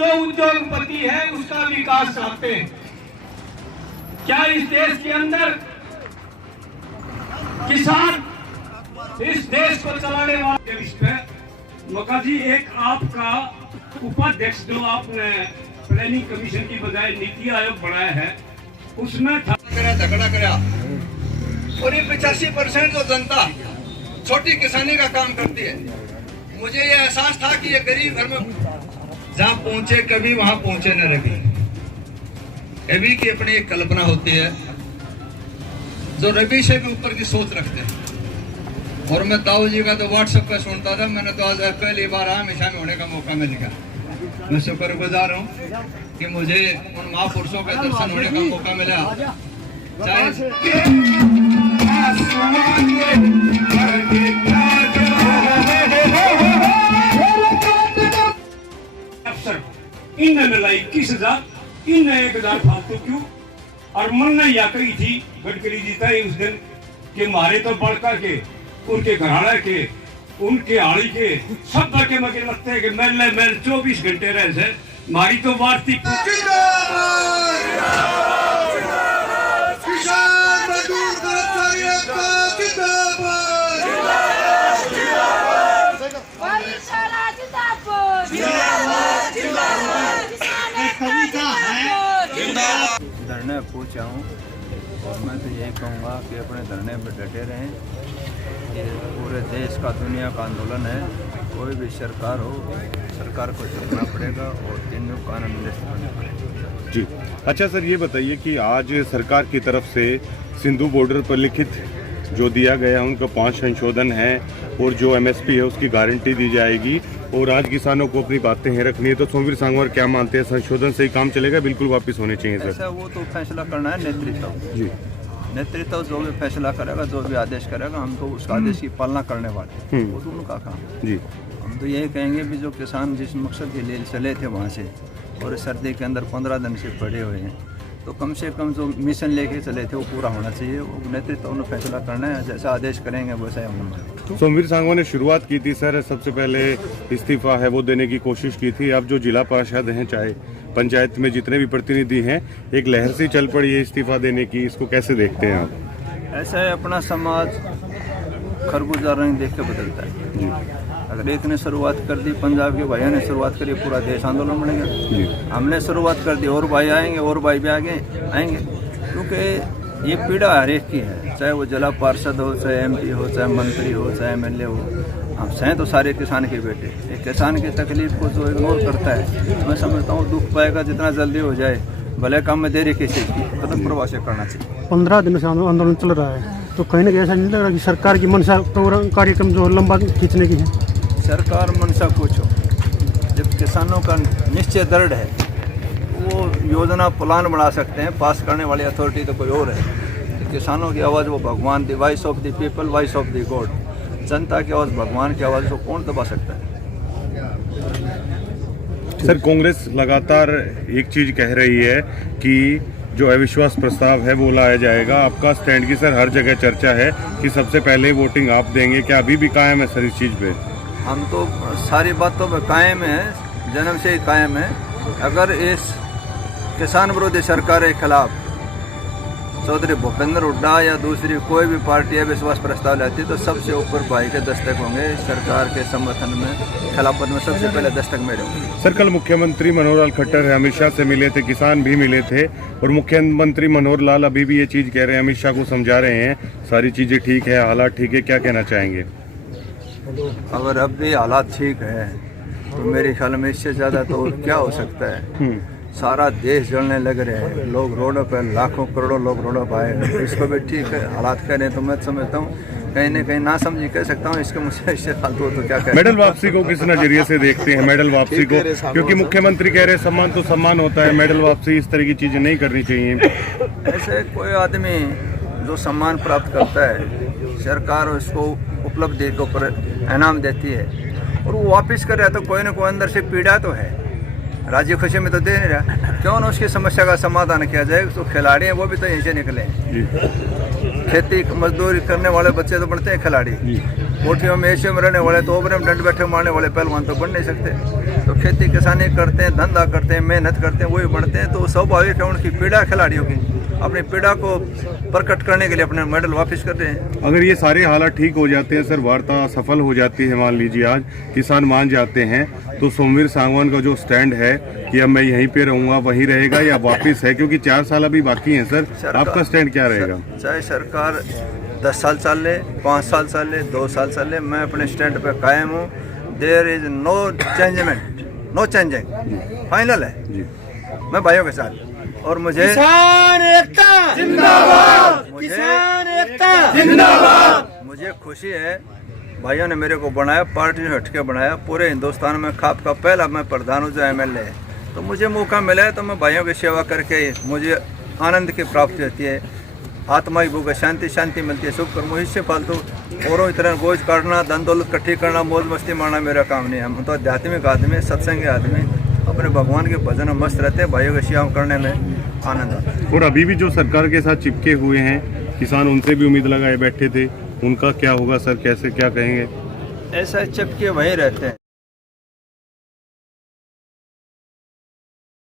जो उद्योगपति है उसका विकास चाहते हैं। क्या इस देश के अंदर किसान इस देश को चलाने वाले? इस पे मक्का जी, एक आपका उपाध्यक्ष जो आपने प्लानिंग कमीशन की बजाय नीति आयोग बनाया है, उसमें झगड़ा कराया और ये 85% जो जनता छोटी किसानी का काम करती है। मुझे ये एहसास था कि ये गरीब घर में जहाँ पहुंचे कभी वहां पहुंचे न रवि। रवि की अपनी एक कल्पना होती है जो रवि से भी ऊपर की सोच रखते हैं। और मैं ताऊ जी का तो व्हाट्सएप पे सुनता था, मैंने तो आज पहली बार हमेशा में होने का मौका मिल गया। मैं शुक्रगुजार हूँ कि मुझे उन महापुरुषों के दर्शन होने का मौका मिला। अफसर इन लाई 21,000, इन 1,000 फालतू क्यों? और मन ने या कही थी गडकरी जी था उस दिन कि मारे तो बढ़कर के उनके घराने के उनके आड़ी के सब बके मके लगते हैं कि मैल 24 घंटे रहे से मारी तो वार्ती धरने पूछा हूँ और मैं तो यही कहूँगा कि अपने धरने पर डटे रहें। ये पूरे देश का दुनिया का आंदोलन है। कोई भी सरकार हो, सरकार को झुकना पड़ेगा और तीनों कानून निरस्त करने पड़ेगा। जी अच्छा सर, ये बताइए कि आज सरकार की तरफ से सिंधु बॉर्डर पर लिखित जो दिया गया उनका 5 संशोधन है और जो MSP है उसकी गारंटी दी जाएगी और आज किसानों को अपनी बातें हैं रखनी है, तो सोमवीर सांगवार क्या मानते हैं, संशोधन से ही काम चलेगा, बिल्कुल वापस होने चाहिए सर? ऐसा वो तो फैसला करना है नेतृत्व। जी, नेतृत्व जो भी फैसला करेगा, जो भी आदेश करेगा, हम तो उस आदेश की पालना करने वाले, वो तो उनका काम। जी, हम तो यही कहेंगे भी जो किसान जिस मकसद के लिए चले थे वहाँ से और सर्दी के अंदर 15 दिन से पड़े हुए हैं, तो कम से कम जो मिशन लेके चले थे वो पूरा होना चाहिए। वो नेतृत्व ने फैसला करना है, जैसा आदेश करेंगे वैसा हम। सोमवीर सांगवार ने शुरुआत की थी सर, सबसे पहले इस्तीफा है वो देने की कोशिश की थी। अब जो जिला पार्षद हैं, चाहे पंचायत में जितने भी प्रतिनिधि हैं, एक लहर से चल पड़ी है इस्तीफा देने की, इसको कैसे देखते हैं आप? ऐसा है, अपना समाज खरबूजा रंग देख के बदलता है। अगर एक ने शुरुआत कर दी, पंजाब के भाइयों ने शुरुआत करी, पूरा देश आंदोलन बनेगा। हमने शुरुआत कर दी, और भाई आएंगे और भाई भी आगे आएंगे, क्योंकि ये पीड़ा हर एक की है, चाहे वो जिला पार्षद हो, चाहे MP हो, चाहे मंत्री हो, चाहे MLA हो। हम हैं तो सारे किसान के बेटे। एक किसान की तकलीफ को जो इग्नोर करता है, मैं समझता हूँ दुख पाएगा जितना जल्दी हो जाए, भले काम में देरी किसी की, तुरंत प्रवास करना चाहिए। 15 दिन से आंदोलन चल रहा है, तो कहीं ना कहीं ऐसा नहीं लग रहा कि सरकार की मंशा कार्यक्रम जो लंबा खींचने की है? सरकार मनसा पूछो, जब किसानों का निश्चय दृढ़ है वो योजना प्लान बना सकते हैं, पास करने वाली अथॉरिटी तो कोई और है। तो किसानों की आवाज़ वो भगवान, दी voice of the people, voice of the God. जनता की आवाज़ भगवान की आवाज़ को कौन दबा सकता है? सर, कांग्रेस लगातार एक चीज़ कह रही है कि जो अविश्वास प्रस्ताव है वो लाया जाएगा। आपका स्टैंड की सर हर जगह चर्चा है कि सबसे पहले वोटिंग आप देंगे, क्या अभी भी कायम है सर इस चीज़ पे? हम तो सारी बातों में कायम है, जन्म से ही कायम है। अगर इस किसान विरोधी सरकार के खिलाफ चौधरी भूपेंद्र हुड्डा या दूसरी कोई भी पार्टी अविश्वास प्रस्ताव लाती तो सबसे ऊपर भाई के दस्तक होंगे। सरकार के समर्थन में, खिलाफत में सबसे पहले दस्तक मेरे होंगे। सर, कल मुख्यमंत्री मनोहर लाल खट्टर अमित शाह से मिले थे, किसान भी मिले थे और मुख्यमंत्री मनोहर लाल अभी भी ये चीज़ कह रहे हैं, अमित शाह को समझा रहे हैं सारी चीज़ें ठीक है, हालात ठीक है, क्या कहना चाहेंगे? अगर अब भी हालात ठीक है तो मेरे ख्याल में इससे ज़्यादा तो क्या हो सकता है? सारा देश जलने लग रहे हैं, लोग रोडों पर, लाखों करोड़ों लोग रोडों पर आए हैं, इसको भी ठीक है हालात कह रहे हैं, तो मैं समझता हूँ कहीं ना कहीं ना समझी कह सकता हूँ। इसके मुझसे इससे फालतू तो क्या करें? मेडल वापसी को किस नजरिए से देखते हैं? मेडल वापसी को, क्योंकि मुख्यमंत्री कह रहे हैं सम्मान तो सम्मान होता है, मेडल वापसी इस तरह की चीजें नहीं करनी चाहिए। ऐसे कोई आदमी जो सम्मान प्राप्त करता है, सरकार उसको उपलब्धि के ऊपर इनाम देती है और वो वापस कर रहा है, तो कोई ना कोई अंदर से पीड़ा तो है, राजी खुशी में तो दे नहीं रहा। क्यों ना उसकी समस्या का समाधान किया जाए? तो खिलाड़ी हैं वो भी तो यहीं से निकले, खेती मजदूरी करने वाले बच्चे तो बनते हैं खिलाड़ी, कोठियों में एशिया में रहने वाले, तो ओवरे में दंड बैठे मारने वाले पहलवान तो बन नहीं सकते। तो खेती किसानी करते हैं, धंधा करते हैं, मेहनत करते हैं, वही बढ़ते हैं। तो स्वाभाविक है उनकी पीड़ा खिलाड़ियों की अपनी पीड़ा को प्रकट करने के लिए अपने मेडल वापस कर रहे हैं। अगर ये सारे हालात ठीक हो जाते हैं सर, वार्ता सफल हो जाती है, मान लीजिए आज किसान मान जाते हैं, तो सोमवीर सांगवान का जो स्टैंड है कि अब मैं यहीं पे रहूंगा, वहीं रहेगा या वापिस है? क्योंकि 4 साल अभी बाकी हैं सर, आपका स्टैंड क्या रहेगा? चाहे सरकार 10 साल चल ले, 5 साल चल ले, 2 साल चल ले, मैं अपने स्टैंड पे कायम हूँ। There is no changement, no changing, final है जी। मैं भाइयों के साथ। और मुझे किसान एकता जिंदाबाद, किसान एकता जिंदाबाद। मुझे खुशी है भाइयों ने मेरे को बनाया, पार्टी ने हट के बनाया, पूरे हिंदुस्तान में खाप का पहला मैं प्रधान हूँ जो MLA है। तो मुझे मौका मिला है तो मैं भाइयों की सेवा करके मुझे आनंद की प्राप्ति होती है, आत्मा की भूख शांति मिलती है, सुख कर्मों इससे फालतू औरों की तरह गोज काटना, धन दौलत इकट्ठी करना, मौज मस्ती मारना मेरा काम नहीं है। हम तो आध्यात्मिक आदमी, सत्संगी आदमी, अपने भगवान के भजन में मस्त रहते हैं, भाइयों की सेवा करने में आनंद आता है। और अभी भी जो सरकार के साथ चिपके हुए हैं किसान, उनसे भी उम्मीद लगाए बैठे थे, उनका क्या होगा सर? कैसे क्या कहेंगे? ऐसा चिपके वहीं रहते हैं।